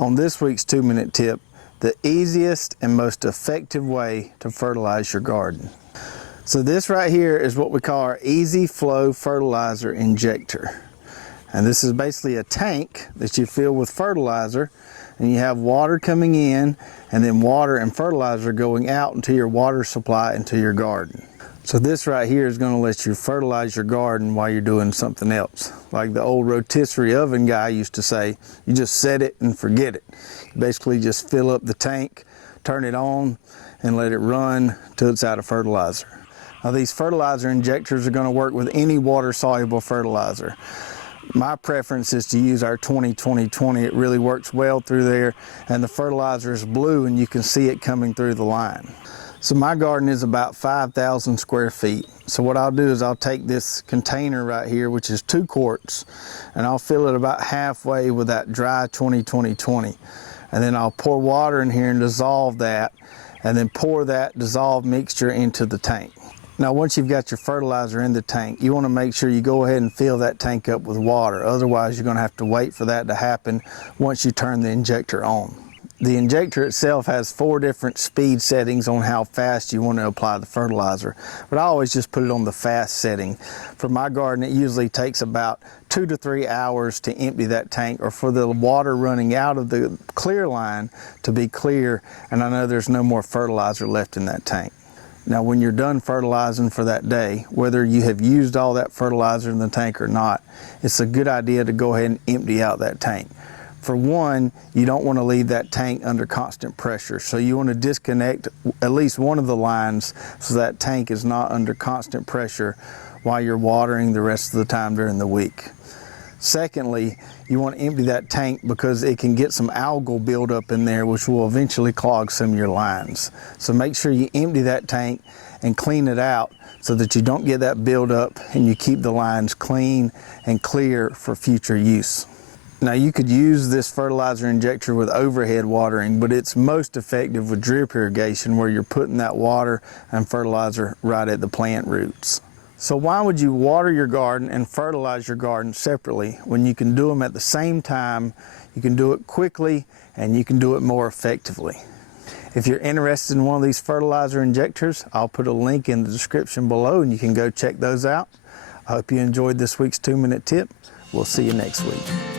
On this week's 2-minute tip, the easiest and most effective way to fertilize your garden. So this right here is what we call our EZ-FLO Fertilizer Injector. And this is basically a tank that you fill with fertilizer, and you have water coming in and then water and fertilizer going out into your water supply into your garden. So this right here is going to let you fertilize your garden while you're doing something else. Like the old rotisserie oven guy used to say, you just set it and forget it. You basically just fill up the tank, turn it on, and let it run till it's out of fertilizer. Now these fertilizer injectors are going to work with any water-soluble fertilizer. My preference is to use our 20-20-20. It really works well through there, and the fertilizer is blue and you can see it coming through the line. So my garden is about 5,000 square feet. So what I'll do is I'll take this container right here, which is 2 quarts, and I'll fill it about halfway with that dry 20-20-20. And then I'll pour water in here and dissolve that, and then pour that dissolved mixture into the tank. Now once you've got your fertilizer in the tank, you want to make sure you go ahead and fill that tank up with water. Otherwise you're going to have to wait for that to happen once you turn the injector on. The injector itself has 4 different speed settings on how fast you want to apply the fertilizer, but I always just put it on the fast setting. For my garden, it usually takes about 2 to 3 hours to empty that tank, or for the water running out of the clear line to be clear, and I know there's no more fertilizer left in that tank. Now when you're done fertilizing for that day, whether you have used all that fertilizer in the tank or not, it's a good idea to go ahead and empty out that tank. For one, you don't want to leave that tank under constant pressure, so you want to disconnect at least one of the lines so that tank is not under constant pressure while you're watering the rest of the time during the week. Secondly, you want to empty that tank because it can get some algal buildup in there, which will eventually clog some of your lines. So make sure you empty that tank and clean it out so that you don't get that buildup, and you keep the lines clean and clear for future use. Now you could use this fertilizer injector with overhead watering, but it's most effective with drip irrigation, where you're putting that water and fertilizer right at the plant roots. So why would you water your garden and fertilize your garden separately when you can do them at the same time? You can do it quickly and you can do it more effectively. If you're interested in one of these fertilizer injectors, I'll put a link in the description below and you can go check those out. I hope you enjoyed this week's 2-minute tip. We'll see you next week.